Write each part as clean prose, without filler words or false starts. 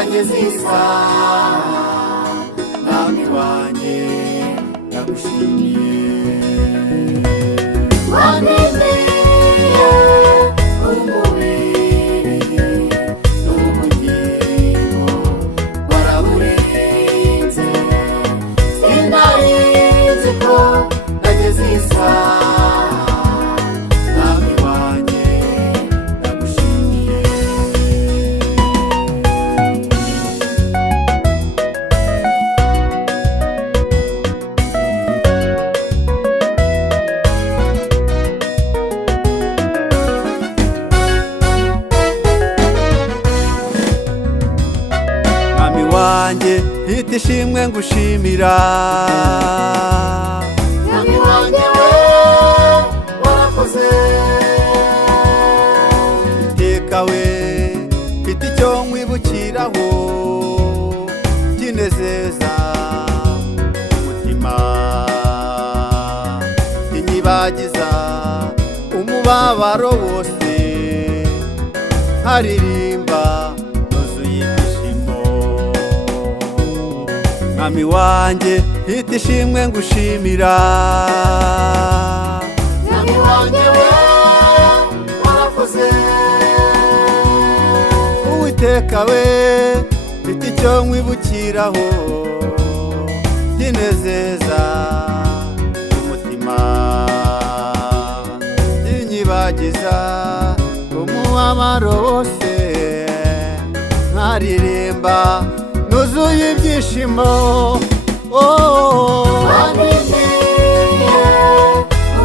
ageze isaha mwami wanjye ndagushimiye wandemeye umubiri n'ubugingo waraburinze sinarizi ko ageze isaha mwami wanjye ndagushimiye wanjye hita ishimwe ngushimira mwami wanjye we warakoze iteka we mfite icyo nkwibukiraho kinezeza umutima kinyibagiza umubabaro wose nkaririmba mwami wanjye hita ishimwe ngushimira mwami wanjye we warakoze uwiteka we mfite icyo nkwibukiraho kinezeza umutima kinyibagiza umubabaro wose nkaririmba nuzuye ibyishimo wandemeye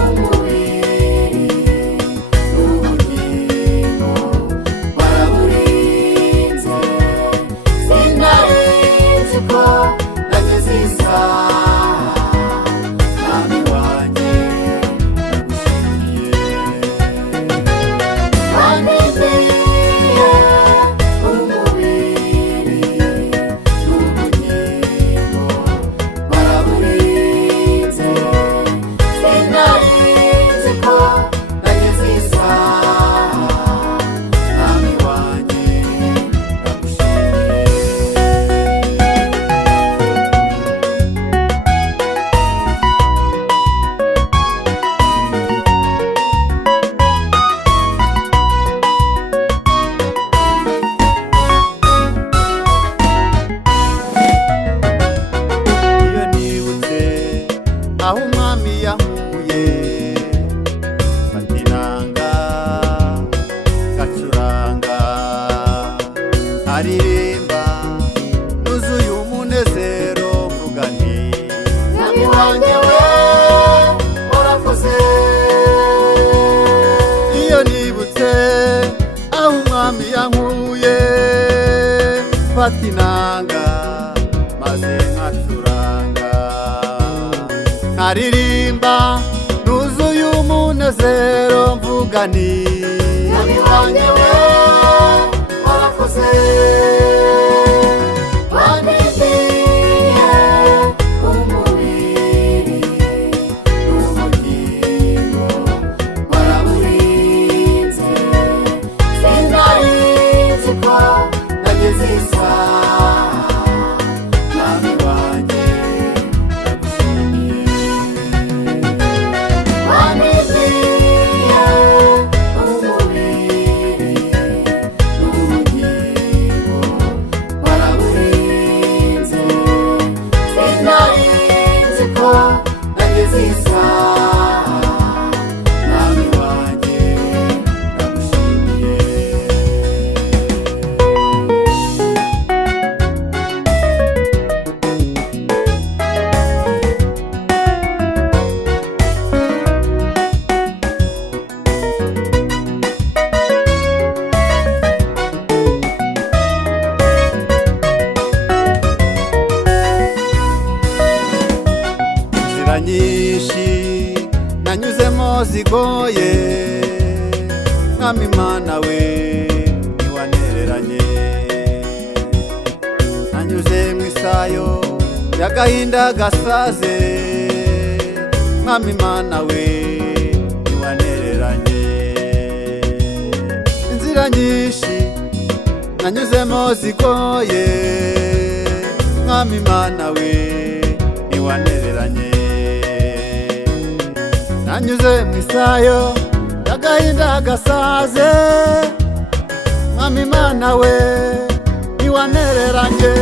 umubiri n'ubugingo waraburinze sinarizi ko nageze isaha mwami wanjye ndagushimiye wandemeye aho umwami yamuye fatinanga gacuranga aririmba nuzuye umunezero mvuga nti mwami wanjye we warakoze iyo nibutse aho umwami yankuye fatinanga maze nkacuranga nkaririmba nuzuye umunezero mvuga nti mwami wanjye we warakoze wandemeye umubiri n'ubugingo waraburinze sinarizi ko nageze isaha mwami wanjye nyinshi nanyuzemo zigoye mwami Mana we niwanereranye nanyuze mu isayo y'agahinda gasaze mwami Mana we niwanereranye inzira nyinshi nanyuzemo zigoye, mwami Mana we ntiwanereranye. Nanyuze mu isayo y'agahinda gasaze, mwami Mana we ntiwanereranye.